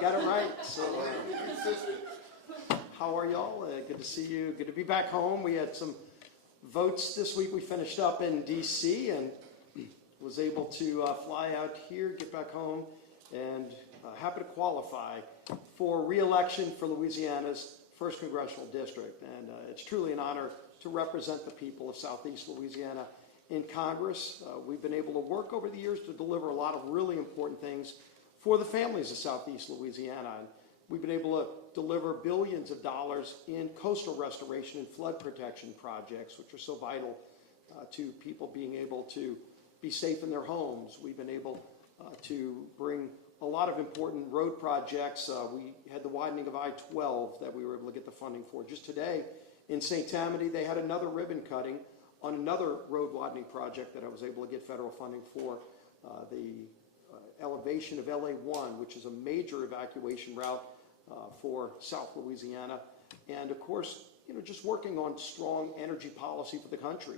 got it right. So, how are y'all? Good to see you. Good to be back home. We had some votes this week. We finished up in D.C. and was able to fly out here, get back home, and happy to qualify for re-election for Louisiana's 1st Congressional District. And it's truly an honor to represent the people of Southeast Louisiana in Congress. We've been able to work over the years to deliver a lot of really important things for the families of Southeast Louisiana. And we've been able to deliver billions of dollars in coastal restoration and flood protection projects, which are so vital to people being able to be safe in their homes. We've been able to bring a lot of important road projects. We had the widening of I-12 that we were able to get the funding for. Just today in St. Tammany, they had another ribbon cutting on another road widening project that I was able to get federal funding for, the elevation of LA1, which is a major evacuation route for South Louisiana. And of course, just working on strong energy policy for the country.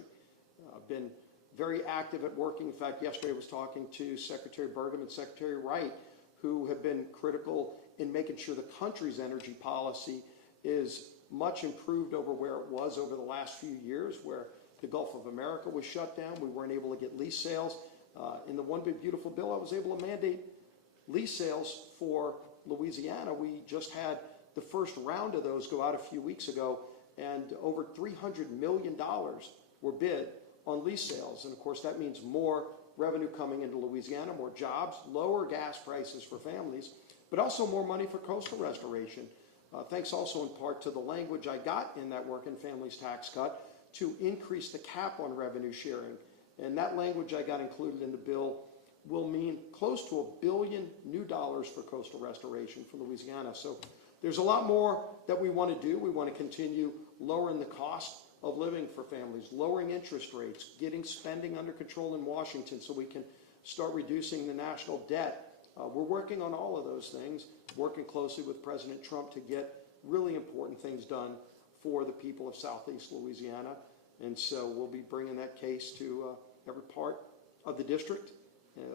I've been very active at working. In fact, yesterday I was talking to Secretary Burgum and Secretary Wright, who have been critical in making sure the country's energy policy is much improved over where it was over the last few years, where the Gulf of America was shut down. We weren't able to get lease sales. In the One Big Beautiful Bill, I was able to mandate lease sales for Louisiana. We just had the first round of those go out a few weeks ago, and over $300 million were bid on lease sales. And of course, that means more revenue coming into Louisiana, more jobs, lower gas prices for families, but also more money for coastal restoration. Thanks also in part to the language I got in that Working Families tax cut to increase the cap on revenue sharing. And that language I got included in the bill will mean close to $1 billion new dollars for coastal restoration for Louisiana. So there's a lot more that we want to do. We want to continue lowering the cost of living for families, lowering interest rates, getting spending under control in Washington so we can start reducing the national debt. We're working on all of those things, working closely with President Trump to get really important things done for the people of Southeast Louisiana. And so we'll be bringing that case to every part of the district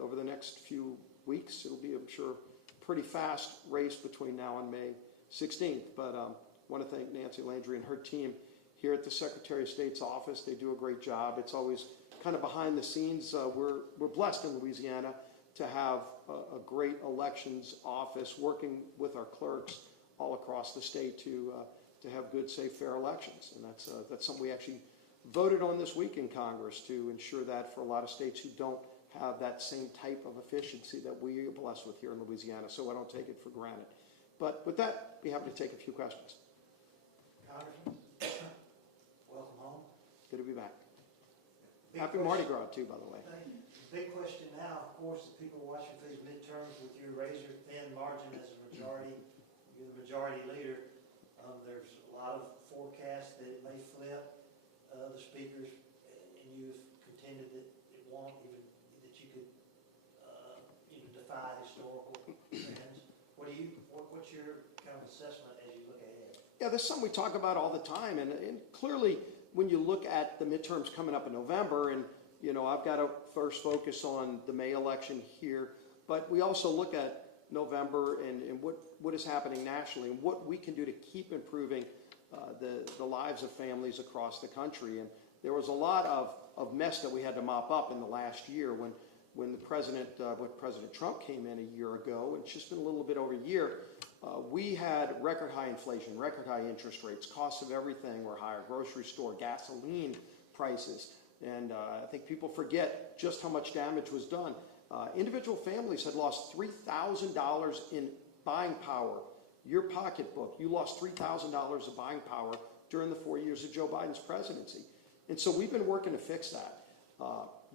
over the next few weeks. It'll be, I'm sure, a pretty fast race between now and May 16th. But I want to thank Nancy Landry and her team here at the Secretary of State's office. They do a great job. It's always kind of behind the scenes. We're blessed in Louisiana to have a great elections office working with our clerks all across the state to have good, safe, fair elections. And that's something we actually voted on this week in Congress to ensure that for a lot of states who don't have that same type of efficiency that we are blessed with here in Louisiana. So I don't take it for granted. But with that, be happy to take a few questions. Congressman, welcome home. Good to be back. Big Happy Mardi Gras, too, by the way. Thank you. Big question now, of course, the people watching for these midterms with your razor-thin margin as a majority, you're the majority leader. There's a lot of forecasts that it may flip. The speakers, and you've contended that it won't, even that you could defy historical trends. What's your kind of assessment as you look ahead? Yeah, there's something we talk about all the time, and clearly when you look at the midterms coming up in November, and I've got to first focus on the May election here, but we also look at November and what is happening nationally and what we can do to keep improving the lives of families across the country. And there was a lot of mess that we had to mop up in the last year when President Trump came in a year ago. It's just been a little bit over a year. We had record high inflation, record high interest rates, costs of everything were higher, grocery store, gasoline prices. And I think people forget just how much damage was done. Individual families had lost $3,000 in buying power. Your pocketbook, you lost $3,000 of buying power during the 4 years of Joe Biden's presidency. And so we've been working to fix that.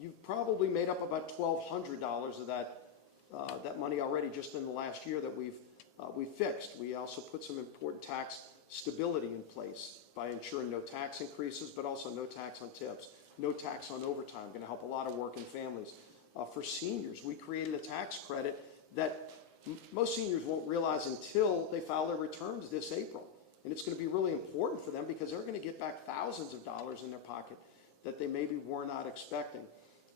You've probably made up about $1,200 of that money already just in the last year that we've fixed. We also put some important tax stability in place by ensuring no tax increases, but also no tax on tips, no tax on overtime, going to help a lot of working families. For seniors, we created a tax credit that most seniors won't realize until they file their returns this April. And it's going to be really important for them because they're going to get back thousands of dollars in their pocket that they maybe were not expecting.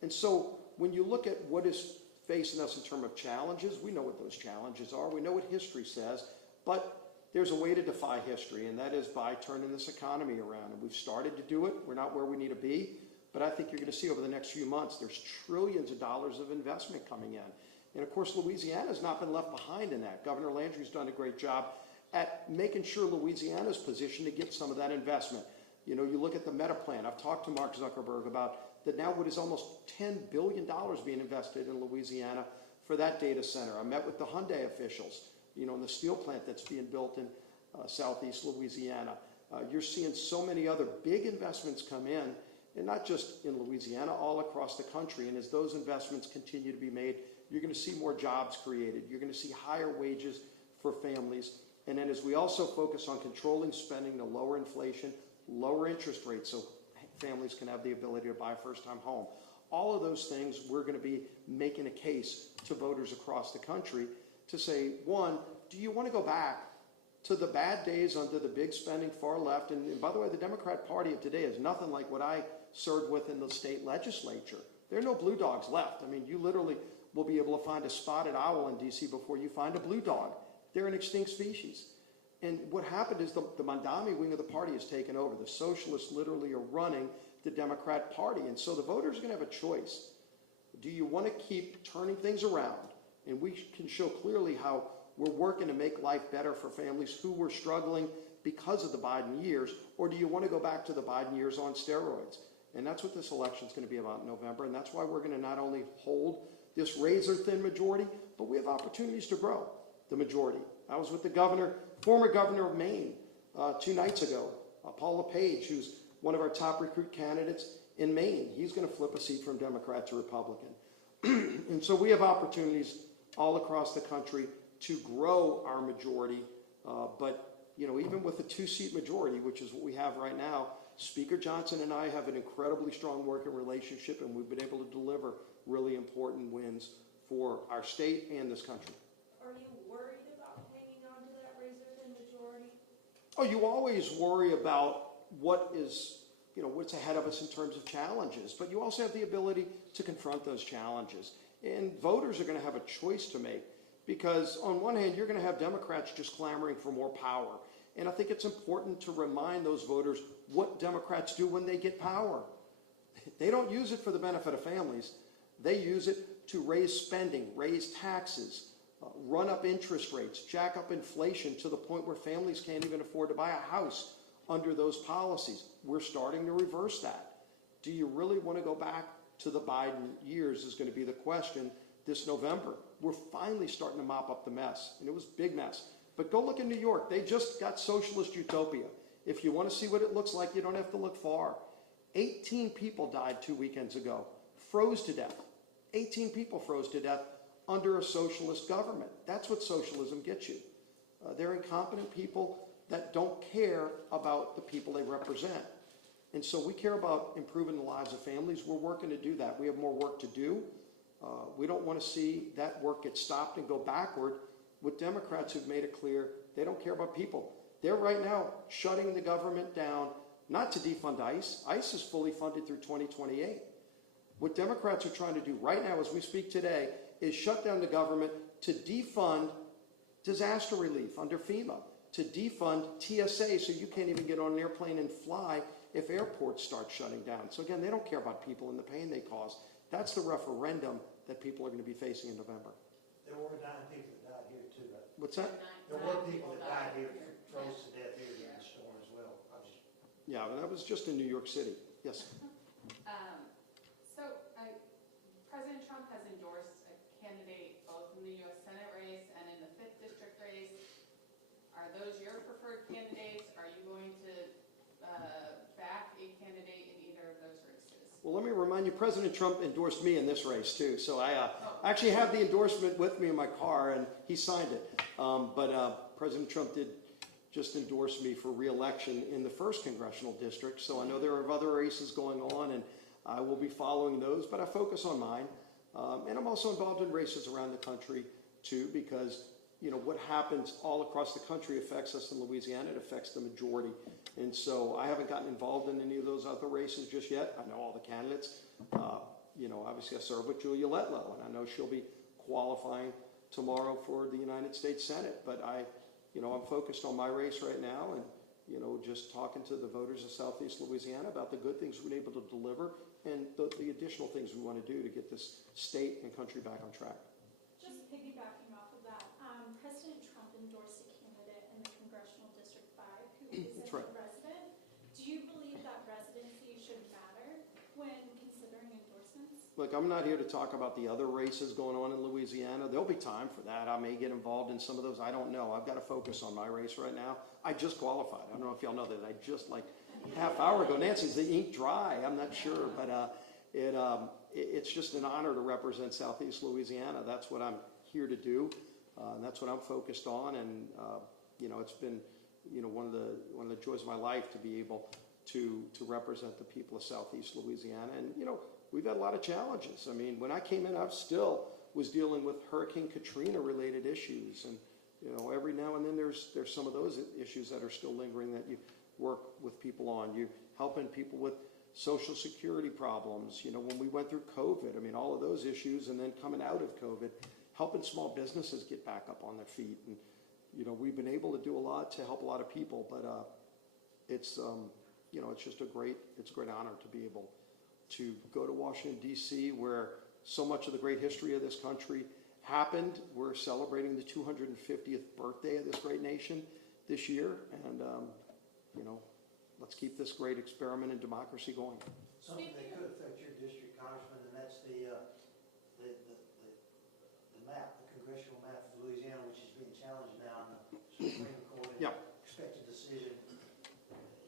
And so when you look at what is facing us in terms of challenges. We know what those challenges are. We know what history says. But there's a way to defy history, and that is by turning this economy around. And we've started to do it. We're not where we need to be. But I think you're going to see over the next few months, there's trillions of dollars of investment coming in. And of course, Louisiana has not been left behind in that. Governor Landry's done a great job at making sure Louisiana's positioned to get some of that investment. You know, you look at the Meta plan. I've talked to Mark Zuckerberg about that now what is almost $10 billion being invested in Louisiana for that data center. I met with the Hyundai officials, you know, in the steel plant that's being built in southeast Louisiana. You're seeing so many other big investments come in, and not just in Louisiana, all across the country. And as those investments continue to be made, you're going to see more jobs created. You're going to see higher wages for families. And then as we also focus on controlling spending to lower inflation, lower interest rates so families can have the ability to buy a first-time home. All of those things, we're going to be making a case to voters across the country to say, one, do you want to go back to the bad days under the big spending far left? And by the way, the Democrat Party of today is nothing like what I served with in the state legislature. There are no blue dogs left. I mean, you literally will be able to find a spotted owl in D.C. before you find a blue dog. They're an extinct species. And what happened is the Mandami wing of the party has taken over. The socialists literally are running the Democrat Party. And so the voters are going to have a choice. Do you want to keep turning things around? And we can show clearly how we're working to make life better for families who were struggling because of the Biden years. Or do you want to go back to the Biden years on steroids? And that's what this election is going to be about in November. And that's why we're going to not only hold this razor-thin majority, but we have opportunities to grow the majority. I was with the former governor of Maine 2 nights ago, Paul LePage, who's one of our top recruit candidates in Maine. He's going to flip a seat from Democrat to Republican. And so we have opportunities all across the country to grow our majority. But, you know, even with a 2-seat majority, which is what we have right now, Speaker Johnson and I have an incredibly strong working relationship, and we've been able to deliver really important wins for our state and this country. Are you worried about hanging on to that razor-thin majority? Oh, you always worry about what is, you know, what's ahead of us in terms of challenges, but you also have the ability to confront those challenges. And voters are going to have a choice to make because on one hand, you're going to have Democrats just clamoring for more power. And I think it's important to remind those voters what Democrats do when they get power. They don't use it for the benefit of families. They use it to raise spending, raise taxes, run up interest rates, jack up inflation to the point where families can't even afford to buy a house under those policies. We're starting to reverse that. Do you really want to go back to the Biden years is going to be the question this November. We're finally starting to mop up the mess, and it was a big mess. But go look in New York. They just got socialist utopia. If you want to see what it looks like, you don't have to look far. 18 people died 2 weekends ago, froze to death. 18 people froze to death under a socialist government. That's what socialism gets you. They're incompetent people that don't care about the people they represent. And so we care about improving the lives of families. We're working to do that. We have more work to do. We don't want to see that work get stopped and go backward with Democrats who've made it clear they don't care about people. They're right now shutting the government down, not to defund ICE. ICE is fully funded through 2028. What Democrats are trying to do right now as we speak today is shut down the government to defund disaster relief under FEMA, to defund TSA so you can't even get on an airplane and fly if airports start shutting down. So again, they don't care about people and the pain they cause. That's the referendum that people are going to be facing in November. There were 9 people that died here too, right? What's that? There were people that died here, froze to death here in the storm as well. Yeah, but that was just in New York City. Yes. President Trump has endorsed a candidate both in the U.S. Senate race and in the 5th District race. Are those your preferred candidates? Are you going to back a candidate in either of those races? Well, let me remind you, President Trump endorsed me in this race, too. So I actually have the endorsement with me in my car, and he signed it. But President Trump did just endorse me for reelection in the 1st Congressional District. So I know there are other races going on, and I will be following those, but I focus on mine. And I'm also involved in races around the country, too, because, you know, what happens all across the country affects us in Louisiana. It affects the majority. And so I haven't gotten involved in any of those other races just yet. I know all the candidates. You know, obviously I serve with Julia Letlow, and I know she'll be qualifying tomorrow for the United States Senate. But I'm focused on my race right now, and just talking to the voters of Southeast Louisiana about the good things we've been able to deliver and the additional things we want to do to get this state and country back on track. Just piggybacking off of that, President Trump endorsed a candidate in the Congressional District 5 who is That's a right. resident. Do you believe that residency should matter when considering endorsements? Look, I'm not here to talk about the other races going on in Louisiana. There'll be time for that. I may get involved in some of those. I don't know. I've got to focus on my race right now. I just qualified. I don't know if y'all know that. I just like half hour ago. Nancy's the ink dry. I'm not sure, but it's just an honor to represent Southeast Louisiana. That's what I'm here to do. And that's what I'm focused on. And it's been one of the joys of my life to be able to represent the people of Southeast Louisiana. And we've had a lot of challenges. I mean, when I came in, I still was dealing with Hurricane Katrina related issues, and every now and then there's some of those issues that are still lingering that you work with people on. You helping people with Social Security problems. When we went through COVID, I mean, all of those issues, and then coming out of COVID, helping small businesses get back up on their feet. And we've been able to do a lot to help a lot of people, but it's just a great honor to be able to go to Washington, D.C., where so much of the great history of this country happened. We're celebrating the 250th birthday of this great nation this year, and let's keep this great experiment in democracy going. Something that could affect your district, Congressman, and that's the map, the congressional map of Louisiana, which is being challenged now in the Supreme Court. And Yeah. expect a decision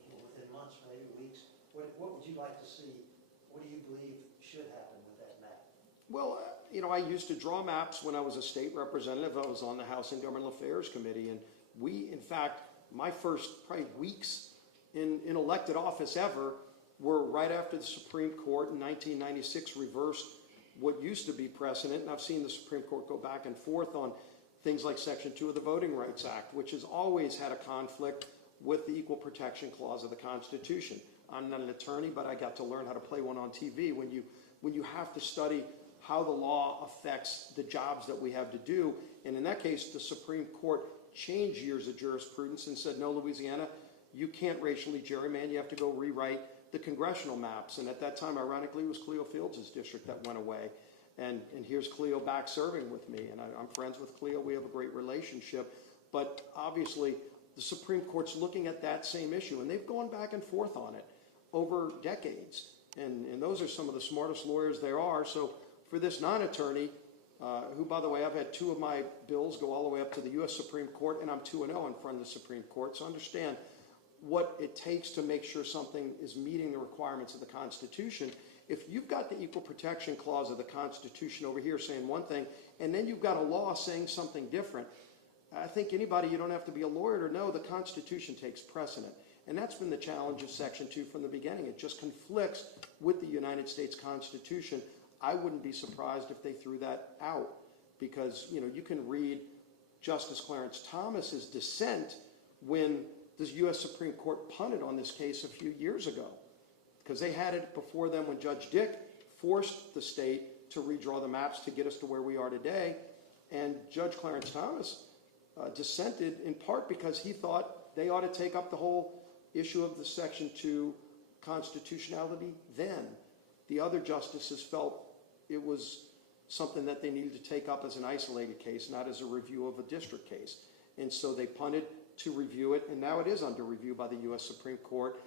within months, maybe weeks. What would you like to see? What do you believe should happen with that map? Well, I used to draw maps when I was a state representative. I was on the House and Government Affairs Committee, and in fact, my first probably weeks in elected office ever were right after the Supreme Court in 1996 reversed what used to be precedent, and I've seen the Supreme Court go back and forth on things like Section 2 of the Voting Rights Act, which has always had a conflict with the Equal Protection Clause of the Constitution. I'm not an attorney, but I got to learn how to play one on TV. When you have to study how the law affects the jobs that we have to do, and in that case, the Supreme Court changed years of jurisprudence and said, no, Louisiana, you can't racially gerrymander. You have to go rewrite the congressional maps. And at that time, ironically, it was Cleo Fields' district that went away. And here's Cleo back serving with me. And I'm friends with Cleo. We have a great relationship. But obviously, the Supreme Court's looking at that same issue. And they've gone back and forth on it over decades. And those are some of the smartest lawyers there are. So for this non-attorney, who, by the way, I've had two of my bills go all the way up to the U.S. Supreme Court, and I'm 2-0 in front of the Supreme Court. So understand what it takes to make sure something is meeting the requirements of the Constitution. If you've got the Equal Protection Clause of the Constitution over here saying one thing, and then you've got a law saying something different, I think anybody, you don't have to be a lawyer to know the Constitution takes precedent. And that's been the challenge of Section 2 from the beginning. It just conflicts with the United States Constitution. I wouldn't be surprised if they threw that out, because you can read Justice Clarence Thomas's dissent when the U.S. Supreme Court punted on this case a few years ago, because they had it before them when Judge Dick forced the state to redraw the maps to get us to where we are today. And Judge Clarence Thomas dissented in part because he thought they ought to take up the whole issue of the Section 2 constitutionality then. The other justices felt it was something that they needed to take up as an isolated case, not as a review of a district case. And so they punted to review it, and now it is under review by the U.S. Supreme Court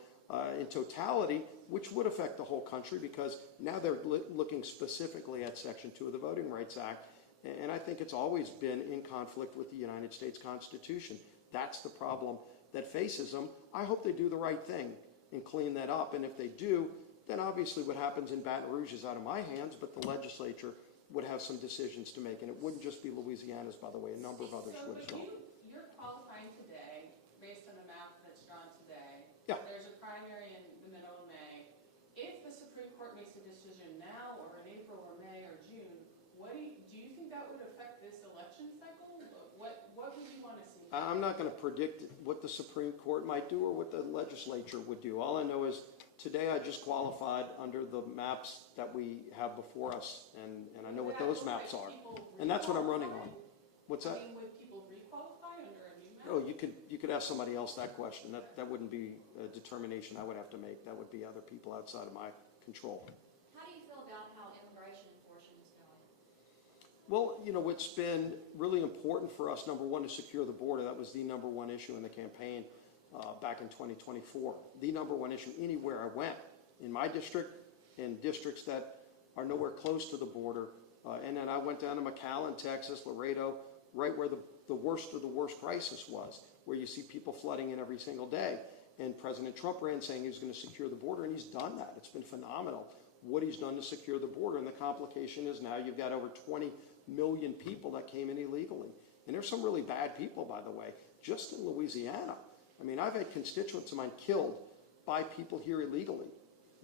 in totality, which would affect the whole country, because now they're looking specifically at Section 2 of the Voting Rights Act. And I think it's always been in conflict with the United States Constitution. That's the problem that faces them. I hope they do the right thing and clean that up. And if they do, then obviously what happens in Baton Rouge is out of my hands, but the legislature would have some decisions to make. And it wouldn't just be Louisiana's, by the way, a number of others would as well. You're qualifying today based on the map that's drawn today. Yeah. There's a primary in the middle of May. If the Supreme Court makes a decision now or in April or May or June, do you think that would affect this election cycle? What would you want to see? I'm not going to predict what the Supreme Court might do or what the legislature would do. All I know is Today I just qualified under the maps that we have before us, and I know what those maps are. And that's what I'm running on. What's that? I mean, would people requalify under a new map? Oh, you could ask somebody else that question. That wouldn't be a determination I would have to make. That would be other people outside of my control. How do you feel about how immigration enforcement is going? Well, it's been really important for us, number one, to secure the border. That was the number one issue in the campaign back in 2024. The number one issue anywhere I went, in my district, in districts that are nowhere close to the border. And then I went down to McAllen, Texas, Laredo, right where the worst of the worst crisis was, where you see people flooding in every single day. And President Trump ran saying he was going to secure the border, and he's done that. It's been phenomenal what he's done to secure the border. And the complication is now you've got over 20 million people that came in illegally. And there's some really bad people, by the way, just in Louisiana. I mean, I've had constituents of mine killed by people here illegally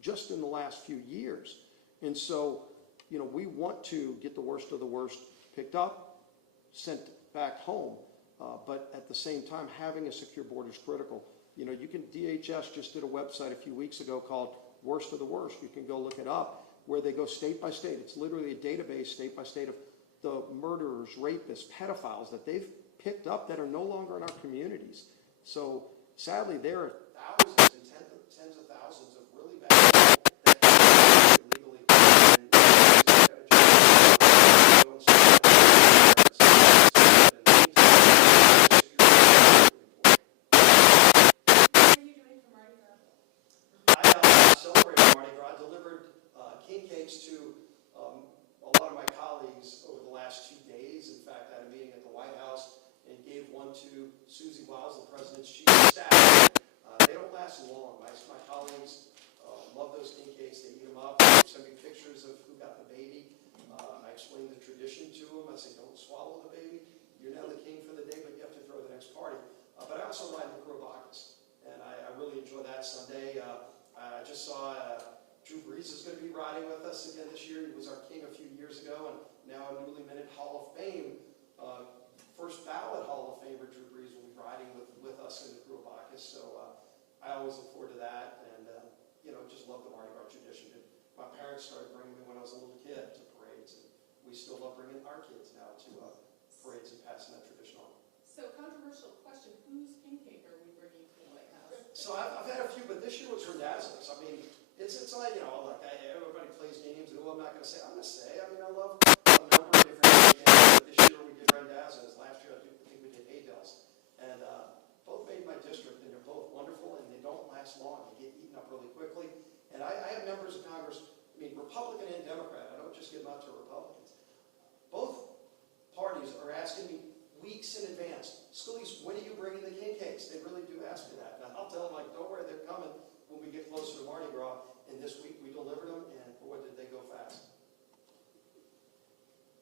just in the last few years. And so, we want to get the worst of the worst picked up, sent back home. But at the same time, having a secure border is critical. DHS just did a website a few weeks ago called Worst of the Worst. You can go look it up, where they go state by state. It's literally a database state by state of the murderers, rapists, pedophiles that they've picked up that are no longer in our communities. So sadly, there are thousands and tens of thousands of really bad people that came illegally. What are you doing for Mardi Gras? I celebrated Mardi Gras. I delivered king cakes to a lot of my colleagues over the last 2 days. In fact, I had a meeting at the White House and gave one to Susie Wiles, the president's chief of staff. They don't last long. My colleagues love those king cakes. They eat them up. They send me pictures of who got the baby. I explained the tradition to them. I say, don't swallow the baby. You're now the king for the day, but you have to throw the next party. But I also ride the Bacchus, and I really enjoy that Sunday. I just saw Drew Brees is going to be riding with us again this year. He was our king a few years ago, and now a newly minted Hall of Fame, first ballot Hall of Famer Drew Brees will be riding with us in the Bacchus. So I always look forward to that, and just love the Mardi Gras tradition. My parents started bringing me when I was a little kid to parades, and we still love bringing our kids now to parades and passing that tradition on. So, controversial question, whose king cake are we bringing to the White House? So I've had a few, but this year was Rendazzler's. I mean, it's like, look, everybody plays games, and who I'm not going to say. I'm going to say, I love a number of different games, but this year we did Rendazzler's. Last year I think we did Adele's. And both made my district, and they're both wonderful, and they don't last long. They get eaten up really quickly. And I have members of Congress, Republican and Democrat. I don't just give them out to Republicans. Both parties are asking me weeks in advance, Scalise, when are you bringing the king cakes? They really do ask me that. And I'll tell them, don't worry, they're coming when we get closer to Mardi Gras. And this week we delivered them, and boy, did they go fast.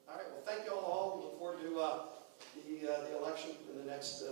All right, well, thank you all. We look forward to the election in the next